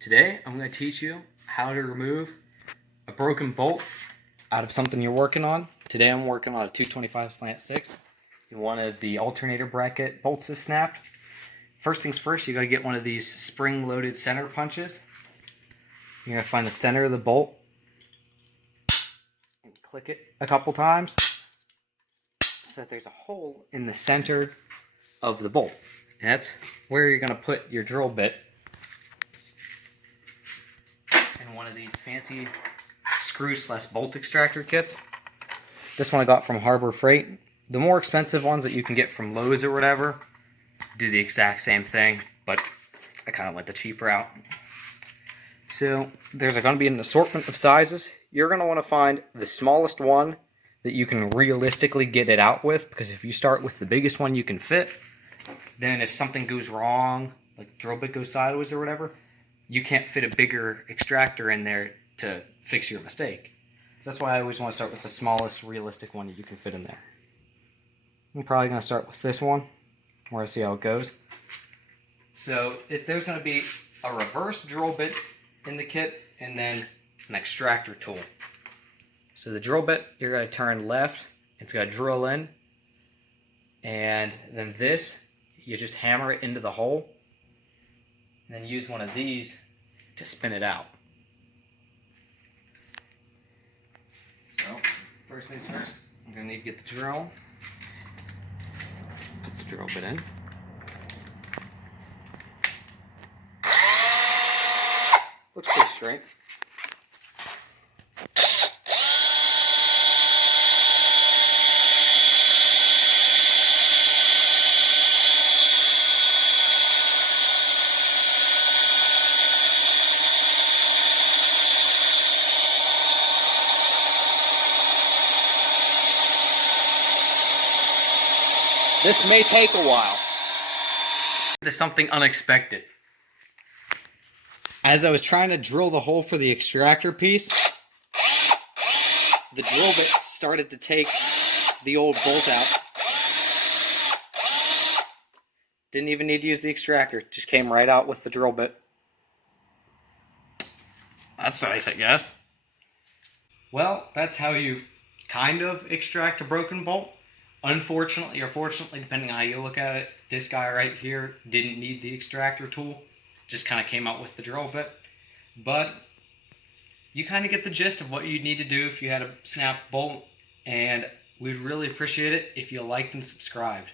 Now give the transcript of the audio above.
Today I'm going to teach you how to remove a broken bolt out of something you're working on. Today I'm working on a 225 slant 6. One of the alternator bracket bolts is snapped. First things first, you got to get one of these spring-loaded center punches. You're going to find the center of the bolt and click it a couple times so that there's a hole in the center of the bolt. And that's where you're going to put your drill bit in one of these fancy screw/bolt extractor kits. This one I got from Harbor Freight. The more expensive ones that you can get from Lowe's or whatever do the exact same thing, but I kind of went the cheaper route. So there's going to be an assortment of sizes. You're going to want to find the smallest one that you can realistically get it out with, because if you start with the biggest one you can fit, then if something goes wrong, like drill bit goes sideways or whatever, you can't fit a bigger extractor in there to fix your mistake. So that's why I always want to start with the smallest realistic one that you can fit in there. I'm probably going to start with this one, where I see how it goes. So there's going to be a reverse drill bit in the kit, and then an extractor tool. So the drill bit, you're going to turn left, it's going to drill in, and then this, you just hammer it into the hole, and then use one of these to spin it out. So, first things first, I'm going to need to get the drill, put the drill bit in. Looks pretty straight. This may take a while. To something unexpected. As I was trying to drill the hole for the extractor piece, the drill bit started to take the old bolt out. Didn't even need to use the extractor, just came right out with the drill bit. That's nice, I guess. Well, that's how you kind of extract a broken bolt. Unfortunately, or fortunately, depending on how you look at it, this guy right here didn't need the extractor tool. Just kind of came out with the drill bit. But you kind of get the gist of what you'd need to do if you had a snap bolt. And we'd really appreciate it if you liked and subscribed.